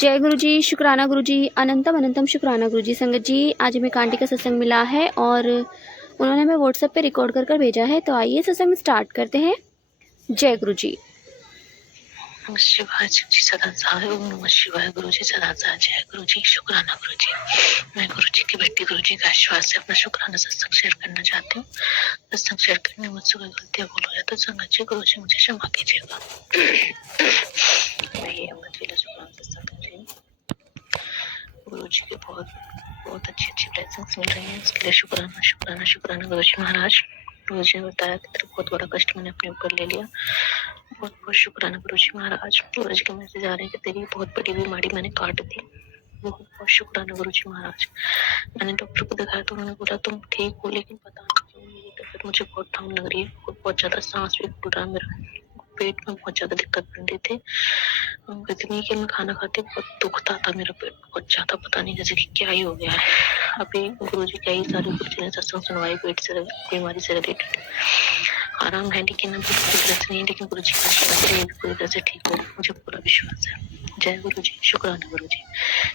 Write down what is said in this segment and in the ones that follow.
जय गुरु जी, शुक्राना गुरु जी, अनंतम अनंतम शुक्राना गुरु जी। संगत जी, आज हमें कांटी का सत्संग मिला है और उन्होंने हमें व्हाट्सएप पे रिकॉर्ड कर भेजा है। तो आइए सत्संग स्टार्ट करते हैं। जय गुरु जी। शिवाय जी सदा सहाय। ओम नमः शिवाय। गुरु जी सदा सहाय। जय गुरु जी, शुक्राना गुरु जी। मैं गुरु जी की बेटी गुरु जी का आशीर्वाद से अपना शुक्राना सत्संग शेयर करना चाहती हूँ। सत्संग शेयर करने में मुझसे कोई गलतियां भूल हो जाए तो संगत जी गुरु जी मुझे क्षमा कीजिएगा। मैं ये अमृत वेला शुक्राना सत्संग कर रही हूँ। गुरु जी के बहुत अच्छी ब्लेसिंग्स मिल रही हैं, इसके लिए शुक्राना शुक्राना शुक्राना गुरु जी महाराज। गुरु जी ने बताया कि तेरा बहुत बड़ा कष्ट मैंने अपने ऊपर ले लिया। बहुत बहुत शुक्राना गुरु जी महाराज। गुरु जी के मैसेज आ रहे हैं कि तेरी बहुत बड़ी बीमारी मैंने काट दी। बहुत बहुत शुक्राना गुरु जी महाराज। मैंने डॉक्टर को दिखाया तो उन्होंने बोला तुम ठीक हो, लेकिन पता नहीं क्यों मेरी तबीयत मुझे बहुत डाउन लग रही है। बहुत ज्यादा सांस भी फूल रहा है, मेरा पेट में बहुत ज्यादा दिक्कत बन रही थी। इतनी कि मैं खाना खाते बहुत दुखता था मेरा पेट बहुत ज्यादा, पता नहीं जैसे कि क्या ही हो गया है। अभी गुरु जी कई सारे गुरु जी ने सत्संग सुनवाई पेट से बीमारी से रिलेटेड। आराम है लेकिन अभी पूरी तरह से नहीं, लेकिन गुरु जी का आशीर्वाद से पूरी तरह से ठीक हो, मुझे पूरा विश्वास है। जय गुरु जी, शुक्राना गुरु जी।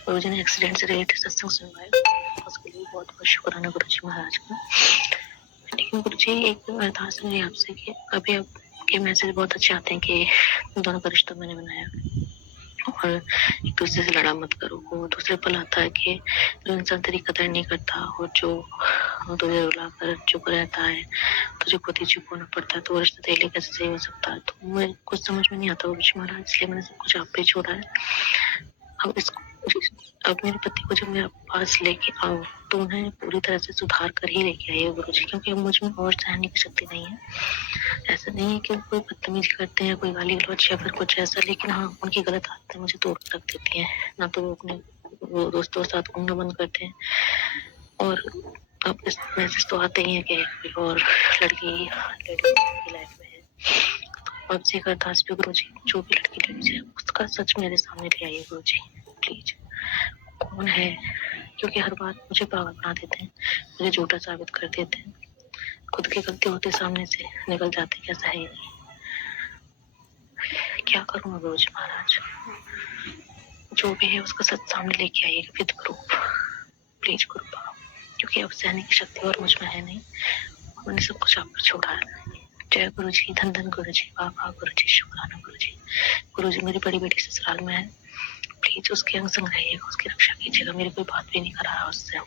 गुरु जी ने एक्सीडेंट से रिलेटेड सत्संग सुनवाया, उसके लिए बहुत बहुत शुक्राना गुरु जी महाराज का। लेकिन गुरु जी एक अरदास है आपसे कि अभी आपके मैसेज बहुत अच्छे आते हैं कि दोनों का रिश्ता मैंने बनाया और एक दूसरे से लड़ा मत करो। वो दूसरे पल आता है कि जो इंसान तेरी कदर नहीं करता और जो तुझे रुला कर चुप रहता है, तुझे खुद ही चुप होना पड़ता है, तो वो रिश्ता तेरे लिए कैसे सही हो सकता है। तो मुझे कुछ समझ में नहीं आता गुरु जी महाराज, इसलिए मैंने सब कुछ आप पे छोड़ा है। अब मेरे पति को जब मेरे पास लेके आओ तो उन्हें पूरी तरह से सुधार कर ही लेके आइए गुरु जी, क्योंकि अब मुझ में और सहने की शक्ति नहीं है। ऐसा नहीं है कि कोई बदतमीजी करते हैं, कोई गाली गलौज या फिर कुछ ऐसा, लेकिन हाँ उनकी गलत आदतें मुझे तोड़ रख देती हैं। ना तो वो अपने दोस्तों के साथ घूमना बंद करते हैं, और अब इस मैसेज तो आते ही है कि कोई और लड़की की लाइफ में है। अब से अरदास पे गुरु जी, जो भी लड़की है उसका सच मेरे सामने ले आइए गुरु जी प्लीज। कौन है, क्योंकि हर बात मुझे पागल बना देते हैं, मुझे झूठा साबित कर देते हैं, खुद की गलती होते सामने से निकल जाते कि ऐसा है ही नहीं। क्या करूँ गुरु जी महाराज, जो भी है उसका सच सामने लेके आइए विद प्रूफ प्लीज गुरु बाबा, क्योंकि अब सहने की शक्ति और मुझ में है नहीं, मैंने सब कुछ आप पर छोड़ा है। जय गुरु जी, धन धन गुरु जी, वाह गुरु जी, शुक्राना गुरु जी। गुरु जी मेरी बड़ी बेटी ससुराल में है, प्लीज उसके अंग संग रहिएगा, उसकी रक्षा कीजिएगा। मेरी कोई बात भी नहीं कर रहा है उससे,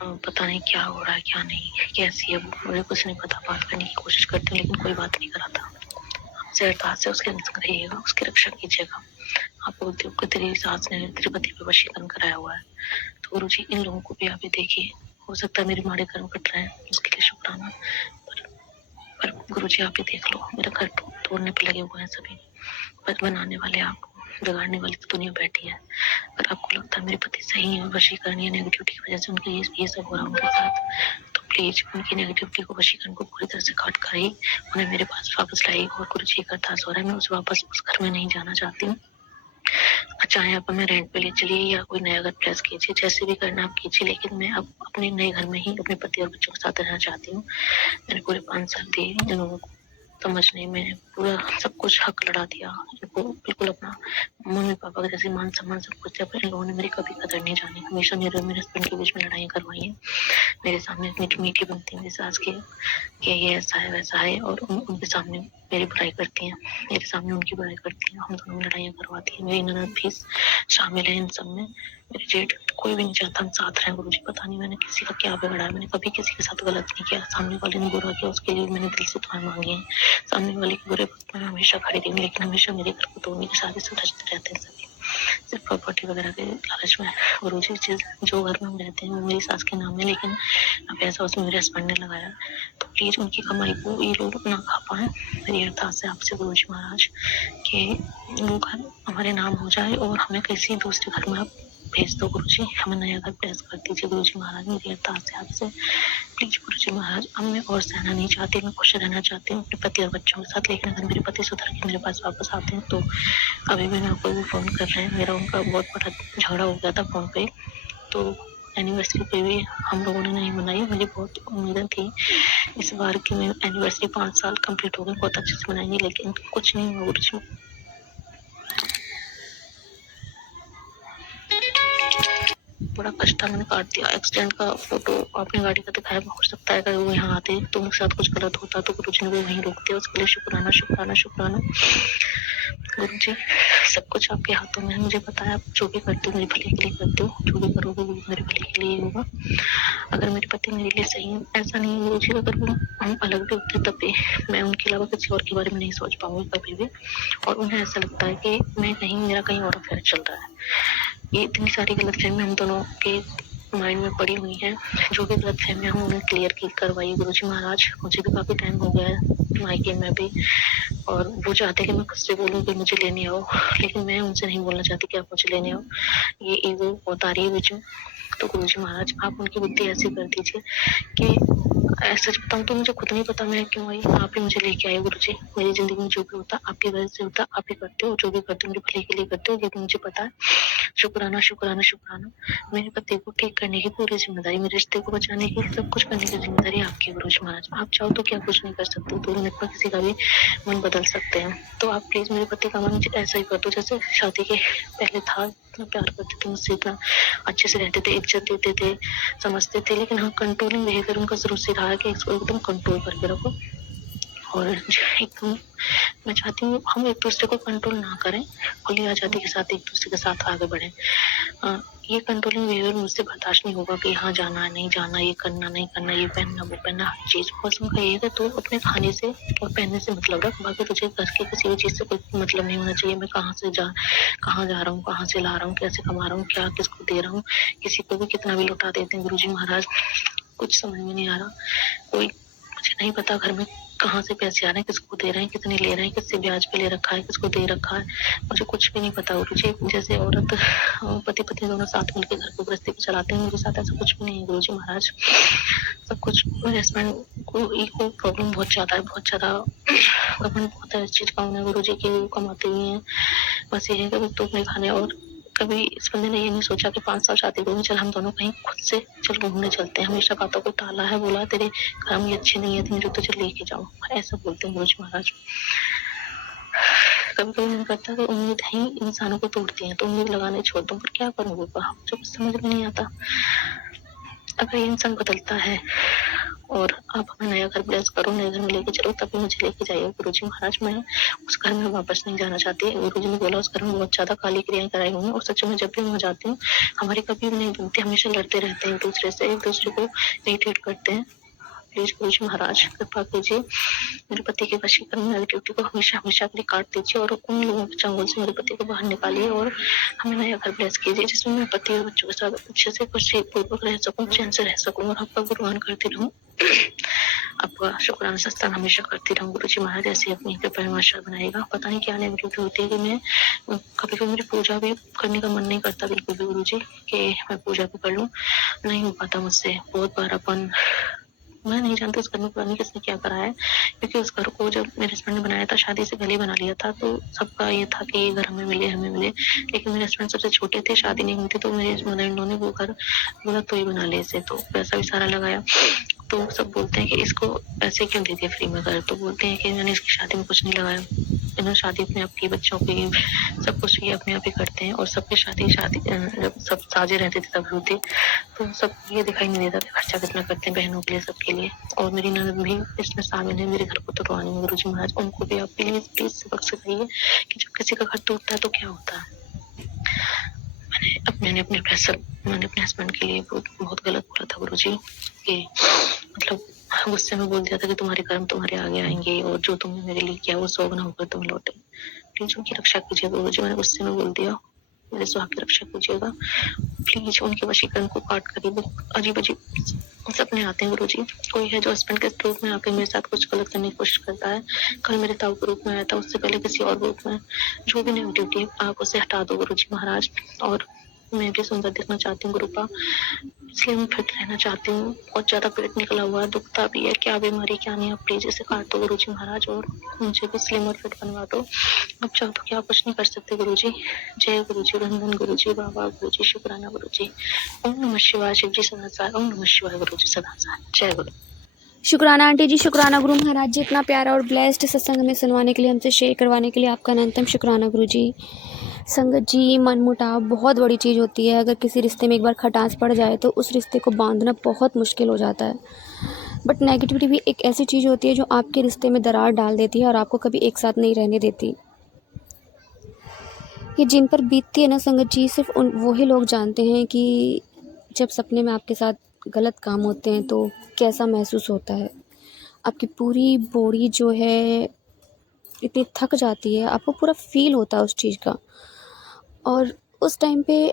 पता नहीं क्या हो रहा है क्या नहीं, कैसी है वो, मुझे कुछ नहीं पता। बात करने की कोशिश करते हैं लेकिन कोई बात नहीं कराता। आपसे अरदास है उसके अंग संग रहिएगा, उसकी रक्षा कीजिएगा। आप बोलते हो कि तेरी सास ने तेरे पति पे वशीकरण कराया हुआ है, तो गुरु जी इन लोगों को भी आप देखिए, हो सकता है मेरे माड़े कर्म कट रहे हैं, उसके लिए शुक्राना। पर गुरु जी आप ही देख लो, मेरा घर तोड़ने पे लगे हुए हैं सभी, बस बनाने वाले आप, बिगाड़ने वाली तो दुनिया बैठी है। अगर आपको लगता है मेरे पति सही है, वशीकरण या नेगेटिविटी की वजह से उनके ये सब हो रहा है उनके साथ, तो प्लीज उनकी नेगेटिविटी को, वशीकरण को पूरी तरह से काट कर ही उन्हें मेरे पास वापस लाइए। और गुरु जी का अरदास हो रहा है, मैं वापस उस घर में नहीं जाना चाहती हूँ। चाहे आप हमें रेंट पे ले चलिए या कोई नया घर प्लेस कीजिए, जैसे भी करना आप कीजिए, लेकिन मैं अब अपने नए घर में ही अपने पति और बच्चों के साथ रहना चाहती हूँ। मैंने पूरे 5 साल दिए इन लोगों को समझने में, पूरा सब कुछ हक लड़ा दिया इनको, बिल्कुल अपना मम्मी पापा का जैसे मान सम्मान सब कुछ दिया, पर इन लोगों ने मेरी कभी कदर नहीं जानी। हमेशा मेरे हस्बैंड के बीच में लड़ाइयाँ करवाई हैं, मेरे सामने मीठी मीठी बनती है मेरी सास की कि ये ऐसा है वैसा है, और उनके सामने मेरी बुराई करती हैं, मेरे सामने उनकी बुराई करती हैं, हम दोनों में लड़ाइयाँ करवाती हैं। मेरी ननद भी शामिल है इन सब में, मेरे जेठ, कोई भी नहीं चाहता हम साथ रहें गुरु जी। पता नहीं मैंने किसी का क्या बिगाड़ा है, मैंने कभी किसी के साथ गलत नहीं किया। सामने वाले ने बुरा किया उसके लिए मैंने दिल से दुआएं मांगी हैं, सामने वाले के बुरे वक्त में हमेशा खड़ी रही, लेकिन हमेशा मेरे घर को तोड़ने की साजिश रचते रहते हैं सभी, सिर्फ प्रॉपर्टी वगैरह के लालच में। गुरु जी चीज जो घर में हम रहते हैं वो मेरी सास के नाम है, लेकिन अब ऐसा उसमें मेरे हस्बैंड ने लगाया, तो प्लीज उनकी कमाई को ये लोग ना खा पाए। मेरी अरदास है आपसे गुरु जी महाराज कि वो घर हमारे नाम हो जाए और हमें किसी दूसरे घर में आप भेज दो गुरु जी, हमें नया घर प्लेस कर दीजिए गुरु जी महाराज। मेरी अरदास है आपसे प्लीज गुरु जी महाराज, अब मैं और सहना नहीं चाहती, मैं खुश रहना चाहती हूँ अपने पति और बच्चों के साथ, लेकिन अगर मेरे पति सुधर के मेरे पास वापस आते हैं तो। अभी भी मेरे को भी फोन कर रहे हैं, मेरा उनका बहुत बड़ा झगड़ा हो गया था फोन पे, तो एनिवर्सरी पे भी हम लोगों ने नहीं मनाई। मुझे बहुत उम्मीदें थी इस बार की मैं एनिवर्सरी 5 साल कंप्लीट हो गए, बहुत अच्छे से मनाएंगे, लेकिन कुछ नहीं हुआ गुरु जी। बड़ा कष्ट था, मैंने काट दिया। एक्सीडेंट का फोटो आपने गाड़ी का दिखाया, हो सकता है अगर वो यहाँ आते तो उनके साथ कुछ गलत होता तो गुरुजी ने वो वहीं रोकते। उसके लिए शुक्राना शुक्राना शुक्राना। गुरुजी सब कुछ आपके हाथों में है, मुझे पता है आप जो भी करते हो मेरे भले के लिए करते हो, जो भी करोगे वो मेरे भले के लिए होगा। अगर मेरे पति मेरे लिए सही है, ऐसा नहीं है गुरुजी, अगर वो हम अलग भी होते तब भी मैं उनके अलावा किसी और के बारे में नहीं सोच पाऊंगी कभी भी। और उन्हें ऐसा लगता है कि मैं कहीं मेरा कहीं और अफेयर चल रहा है। ये इतनी सारी गलतफहमी हम दोनों के माइंड में पड़ी हुई है। जो भी गलतफहमियां हम उन्हें क्लियर की करवाई गुरुजी महाराज। मुझे भी काफी टाइम हो गया है मायके में भी, और वो चाहते कि मैं खुद से बोलूं कि मुझे लेने आओ, लेकिन मैं उनसे नहीं बोलना चाहती कि आप मुझे लेने आओ। ये ईगो बहुत आ रही है बीच में। तो गुरुजी महाराज आप उनकी बुद्धि ऐसी कर दीजिए कि सच बताऊं तो मुझे खुद नहीं पता मैं क्यों आई, आप ही मुझे लेके आए गुरुजी। मेरी जिंदगी में जो भी होता आपकी वजह से होता, आप ही करते हो, जो भी करते हो मेरे भले के लिए करते हो, ये भी मुझे पता है। शुक्राना शुक्राना शुक्राना। मेरे पति को ठीक करने की पूरी जिम्मेदारी, मेरे रिश्ते को बचाने की, सब कुछ करने की जिम्मेदारी आपकी गुरुजी महाराज। आप चाहो तो क्या कुछ नहीं कर सकते, 2 मिनट में किसी का भी मन बदल सकते हैं। तो आप प्लीज मेरे पति का मन ऐसा ही कर दो जैसे शादी के पहले था। इतना प्यार करते थे मुझसे, इतना अच्छे से रहते थे, इज्जत देते थे, समझते थे। लेकिन हाँ, कंट्रोलिंग बिहेवियर उनका जरूर से रहा है कि इसको एकदम कंट्रोल करके रखो। और एकदम मैं चाहती हूँ हम एक दूसरे को कंट्रोल ना करें, खुली आजादी के साथ एक दूसरे के साथ आगे बढ़े। ये कंट्रोलिंग बिहेवियर मुझसे बर्दाश्त नहीं होगा कि यहाँ जाना है नहीं जाना, ये करना नहीं करना, ये पहनना वो पहनना, हर चीज। बस उनका ये है तो अपने खाने से और पहनने से मतलब रख, बाकी तुझे घर के किसी भी चीज से कोई मतलब नहीं होना चाहिए। मैं कहाँ जा रहा हूँ, कहाँ से ला रहा हूँ, कैसे कमा रहा हूँ, क्या किसको दे रहा हूँ, किसी को भी कितना भी लौटा देते हैं गुरुजी महाराज, कुछ समझ में नहीं आ रहा। कोई मुझे नहीं पता घर में कहाँ से पैसे आ रहे हैं, किसको दे रहे हैं, कितने ले रहे हैं, किससे ब्याज पे ले रखा है, किसको दे रखा है, मुझे कुछ भी नहीं पता। गुरुजी जैसे औरत पति पत्नी दोनों साथ मिलकर घर को गृहस्थी को चलाते हैं, मेरे साथ ऐसा कुछ भी नहीं है गुरुजी महाराज। सब कुछ मेरे हस्बैंड को ईगो प्रॉब्लम बहुत ज्यादा है, बहुत ज्यादा घमंड बहुत है इस चीज का उन्हें गुरुजी के, वो कमाते ही हैं, बस ये है कभी तो अपने खाने। और कभी इस बंदे ने ये नहीं सोचा कि 5 साल शादी करूंगी, चल हम दोनों कहीं खुद से चल घूमने चलते हैं। हमेशा बातों को टाला है, बोला तेरे काम ये अच्छे नहीं है, मुझे तो चल लेके जाओ, ऐसा बोलते हैं गुरुजी महाराज। कभी कभी मन करता है कि उम्मीद ही इंसानों को तोड़ती है, तो उम्मीद लगाने छोड़ दूं, पर क्या करूं बाबा, मुझे कुछ समझ में नहीं आता। अगर ये इंसान बदलता है और आप हमें नया घर ब्लेस करो, नए घर में लेके चलो, तभी मुझे लेके जाइए गुरुजी महाराज। मैं उस घर में वापस नहीं जाना चाहती। गुरुजी ने बोला उस घर में बहुत ज्यादा काली क्रियाएं कराई हुई हैं, और सच में जब भी वहां जाती हूँ हमारी कभी भी नहीं बनती, हमेशा लड़ते रहते हैं एक दूसरे से, एक दूसरे को इरिटेट करते हैं। प्लीज गुरुजी महाराज कृपा कीजिए, मेरे पति के वशीकरण में ड्यूटी को हमेशा हमेशा के लिए काट दीजिए, और उन लोगों के चंगुल से मेरे पति को बाहर निकालिए, और हमें नया घर ब्लेस कीजिए जिसमें मेरे पति और बच्चों के साथ अच्छे से खुशी पूर्वक रह सकूं, चैन से रह सकूं, और आपका गुणगान करती रहूं, आपका शुक्राना सस्ता हमेशा करती रहूं गुरुजी महाराज। ऐसे अपनी कृपा में आशा बनाएगा। पता नहीं क्या नेगेटिविटी होती है कि मैं कभी कभी मेरी पूजा भी करने का मन नहीं करता बिल्कुल भी गुरुजी, कि मैं पूजा भी कर लूं, नहीं हो पाता मुझसे। बहुत बार अपन मैं नहीं जानती उस घर में पता नहीं किसने क्या कराया है, क्योंकि उस घर को जब मेरे हस्बैंड ने बनाया था, शादी से पहले बना लिया था, तो सबका ये था कि ये घर हमें मिले हमें मिले। लेकिन मेरे हस्बैंड सबसे छोटे थे, शादी नहीं हुई थी, तो मेरे मदर इन लॉ ने वो घर बोला तो ही बना ले इसे, तो पैसा भी सारा लगाया। तो सब बोलते हैं कि इसको पैसे क्यों दे दिए फ्री में घर, तो बोलते हैं कि मैंने इसकी शादी में कुछ नहीं लगाया, इन्होंने शादी अपने आप की, बच्चों की, सब कुछ ये अपने आप ही करते हैं। और सबकी शादी जब सब साझे रहते थे तब होते, तो सब ये दिखाई नहीं देता कि खर्चा कितना करते हैं बहनों के लिए, सबके लिए। और मेरी ननद भी इसमें शामिल है, मेरे घर को तोड़वानी है गुरुजी महाराज, उनको भी आप प्लीज प्लीज सबक सिखाइए कि जब किसी का घर टूटता है तो क्या होता है। मैंने अपने हस्बैंड के लिए बहुत गलत बोला था गुरुजी, कि मतलब गुस्से में बोल दिया था कि तुम्हारे कर्म तुम्हारे आगे आएंगे, और जो तुमने मेरे लिए किया वो 100 गुना होकर तुम लौटे। प्लीज उनकी रक्षा कीजिएगा गुरुजी, मैंने गुस्से में बोल दिया, मेरे सुहाग की रक्षा कीजिएगा प्लीज। उनके वशीकरण को काट कर अजीब अजीब सपने आते हैं गुरुजी। कोई है जो हस्बैंड के रूप में आके मेरे साथ कुछ गलत करने की कोशिश करता है। कल मेरे ताऊ के रूप में आया था, उससे पहले किसी और रूप में। जो भी नेगेटिविटी आप उसे हटा दो गुरुजी महाराज। और मैं भी सुंदर दिखना चाहती हूँ गुरुपा, इसलिए मैं फिट रहना चाहती हूँ। बहुत ज्यादा पेट निकला हुआ है, दुखता भी है, क्या बीमारी क्या नहीं, आप प्लीज इसे काट दो गुरुजी महाराज, और मुझे भी स्लिम और फिट बनवा दो। अब चाहो तो क्या कुछ नहीं कर सकते गुरुजी। जय गुरुजी, वंदन गुरुजी, बाबा गुरुजी, शुक्राना गुरुजी। ओम नमः शिवाय, शिव जी सदा सार, ओम नमः शिवाय गुरुजी सदा सार। जय गुरु। शुक्राना आंटी जी, शुक्राना गुरु महाराज जी, इतना प्यारा और ब्लेस्ड सत्संग हमें सुनवाने के लिए, हमसे शेयर करवाने के लिए आपका अनंतम शुक्राना गुरु जी। संगत जी, मनमुटाव बहुत बड़ी चीज़ होती है। अगर किसी रिश्ते में एक बार खटास पड़ जाए तो उस रिश्ते को बांधना बहुत मुश्किल हो जाता है। बट नेगेटिविटी भी एक ऐसी चीज़ होती है जो आपके रिश्ते में दरार डाल देती है और आपको कभी एक साथ नहीं रहने देती। ये जिन पर बीतती है ना संगत जी, सिर्फ वही लोग जानते हैं कि जब सपने में आपके साथ गलत काम होते हैं तो कैसा महसूस होता है। आपकी पूरी बॉडी जो है इतनी थक जाती है, आपको पूरा फील होता है उस चीज़ का, और उस टाइम पे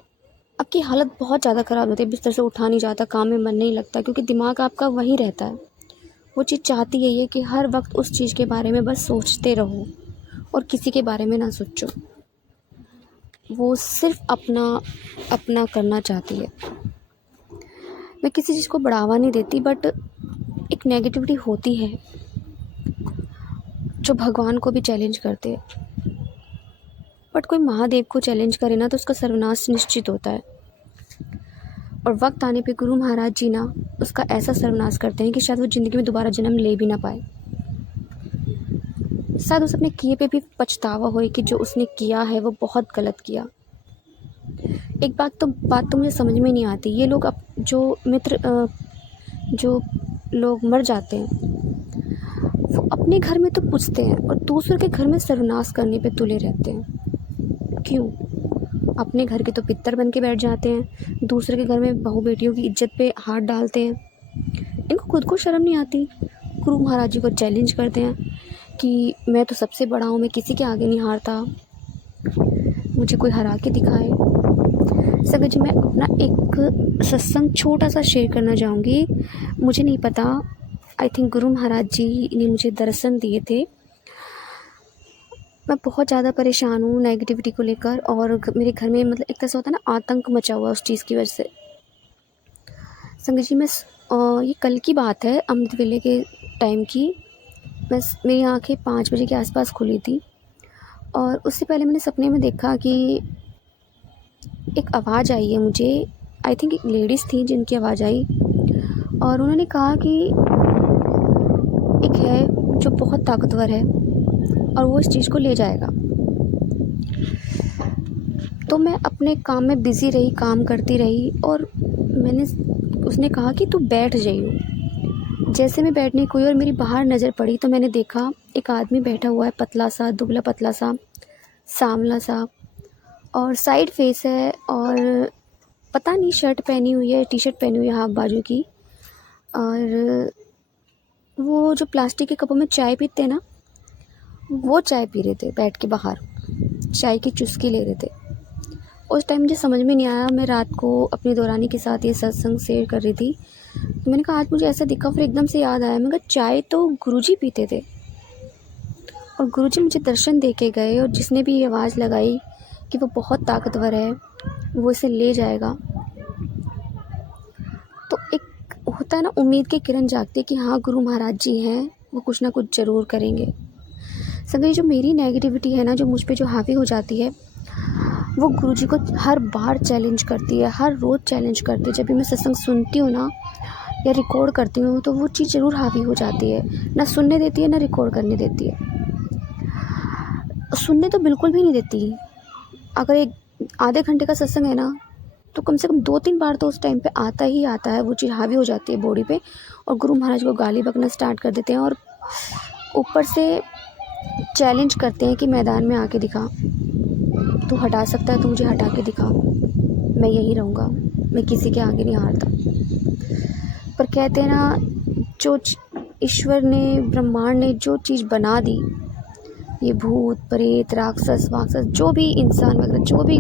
आपकी हालत बहुत ज़्यादा ख़राब होती है। बिस्तर से उठा नहीं जाता, काम में मन नहीं लगता, क्योंकि दिमाग आपका वहीं रहता है। वो चीज़ चाहती यही है कि हर वक्त उस चीज़ के बारे में बस सोचते रहो और किसी के बारे में ना सोचो। वो सिर्फ अपना करना चाहती है। मैं किसी चीज़ को बढ़ावा नहीं देती, बट एक नेगेटिविटी होती है जो भगवान को भी चैलेंज करते हैं। बट कोई महादेव को चैलेंज करे ना तो उसका सर्वनाश निश्चित होता है, और वक्त आने पे गुरु महाराज जी ना उसका ऐसा सर्वनाश करते हैं कि शायद वो ज़िंदगी में दोबारा जन्म ले भी ना पाए। शायद उस अपने किए पे भी पछतावा होए कि जो उसने किया है वो बहुत गलत किया। एक बात तो मुझे समझ में नहीं आती, ये लोग जो लोग मर जाते हैं वो अपने घर में तो पूछते हैं और दूसरों के घर में सर्वनाश करने पे तुले रहते हैं। क्यों? अपने घर के तो पितर बन के बैठ जाते हैं, दूसरे के घर में बहू बेटियों की इज्जत पे हाथ डालते हैं। इनको खुद को शर्म नहीं आती? गुरु महाराज जी को चैलेंज करते हैं कि मैं तो सबसे बड़ा हूँ, मैं किसी के आगे नहीं हारता, मुझे कोई हरा के दिखाए। संगत जी, मैं अपना एक सत्संग छोटा सा शेयर करना चाहूँगी। मुझे नहीं पता, आई थिंक गुरु महाराज जी ने मुझे दर्शन दिए थे। मैं बहुत ज़्यादा परेशान हूँ नेगेटिविटी को लेकर, और मेरे घर में मतलब एक तरह से होता है ना, आतंक मचा हुआ उस चीज़ की वजह से। संगत जी, मैं ये कल की बात है, अमृत वेले के टाइम की। मेरी आँखें 5 बजे के आसपास खुली थी, और उससे पहले मैंने सपने में देखा कि एक आवाज़ आई है मुझे। आई थिंक एक लेडीज़ थी जिनकी आवाज़ आई, और उन्होंने कहा कि एक है जो बहुत ताकतवर है और वो इस चीज़ को ले जाएगा। तो मैं अपने काम में बिज़ी रही, काम करती रही, और उसने कहा कि तू बैठ जाइयो। जैसे मैं बैठने को हुई और मेरी बाहर नज़र पड़ी तो मैंने देखा एक आदमी बैठा हुआ है, पतला सा, दुबला पतला सा, सांवला सा, और साइड फेस है, और पता नहीं शर्ट पहनी हुई है, टी शर्ट पहनी हुई है हाफ बाजू की, और वो जो प्लास्टिक के कपों में चाय पीते हैं ना, वो चाय पी रहे थे बैठ के बाहर, चाय की चुस्की ले रहे थे। उस टाइम मुझे समझ में नहीं आया। मैं रात को अपनी दौरानी के साथ ये सत्संग शेयर कर रही थी, तो मैंने कहा आज मुझे ऐसा दिखा, फिर एकदम से याद आया, मैंने कहा चाय तो गुरुजी पीते थे, और गुरुजी मुझे दर्शन दे के गए, और जिसने भी ये आवाज़ लगाई कि वो बहुत ताकतवर है, वो इसे ले जाएगा, तो एक होता है ना, उम्मीद की किरण जागती है कि हाँ गुरु महाराज जी हैं, वो कुछ ना कुछ ज़रूर करेंगे। संगत, जो मेरी नेगेटिविटी है ना, जो मुझ पे जो हावी हो जाती है, वो गुरुजी को हर बार चैलेंज करती है, हर रोज़ चैलेंज करती है। जब भी मैं सत्संग सुनती हूँ ना या रिकॉर्ड करती हूँ तो वो चीज़ ज़रूर हावी हो जाती है, ना सुनने देती है ना रिकॉर्ड करने देती है। सुनने तो बिल्कुल भी नहीं देती। अगर एक आधे घंटे का सत्संग है ना, तो कम से कम 2-3 बार तो उस टाइम पे आता ही आता है, वो चीज़ हावी हो जाती है बॉडी पे, और गुरु महाराज को गाली बकना स्टार्ट कर देते हैं, और ऊपर से चैलेंज करते हैं कि मैदान में आके दिखा, तू हटा सकता है तो मुझे हटा के दिखा, मैं यही रहूँगा, मैं किसी के आगे नहीं हारता। पर कहते हैं ना, जो ईश्वर ने, ब्रह्मांड ने जो चीज़ बना दी, ये भूत प्रेत राक्षस वाक्षस, जो भी इंसान वगैरह जो भी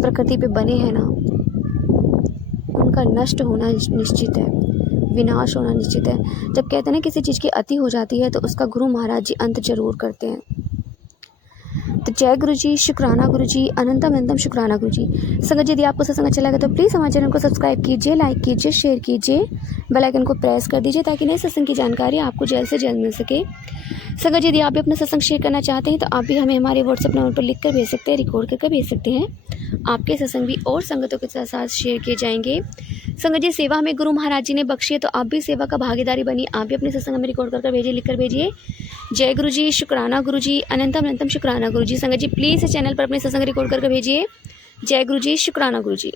प्रकृति पे बने हैं ना, उनका नष्ट होना निश्चित है, विनाश होना निश्चित है। जब कहते हैं ना किसी चीज़ की अति हो जाती है तो उसका गुरु महाराज जी अंत जरूर करते हैं। तो जय गुरु जी, शुक्राना गुरु जी, अनंतम शुक्राना गुरु जी। संगत जी, यदि आपको सत्संग अच्छा लगा तो प्लीज़ हमारे चैनल को सब्सक्राइब कीजिए, लाइक कीजिए, शेयर कीजिए, बेल आइकन को प्रेस कर दीजिए ताकि नए सत्संग की जानकारी आपको जल्द से जल्द मिल सके। संगत जी, यदि आप भी अपना सत्संग शेयर करना चाहते हैं तो आप भी हमें हमारे व्हाट्सएप नंबर पर लिख कर भेज सकते हैं, रिकॉर्ड करके भेज सकते हैं। आपके सत्संग भी और संगतों के साथ शेयर किए जाएंगे। संगत जी, सेवा हमें गुरु महाराज जी ने बख्शी है, तो आप भी सेवा का भागीदारी बनिए। आप भी अपने सत्संग हमें रिकॉर्ड कर भेजिए, लिख कर भेजिए। जय गुरु जी, शुक्राना गुरु जी, अनंतम अनंतम शुक्राना गुरु जी। संगत जी, प्लीज़ इस चैनल पर अपने सत्संग रिकॉर्ड करके भेजिए। जय गुरु जी, शुक्राना गुरु जी।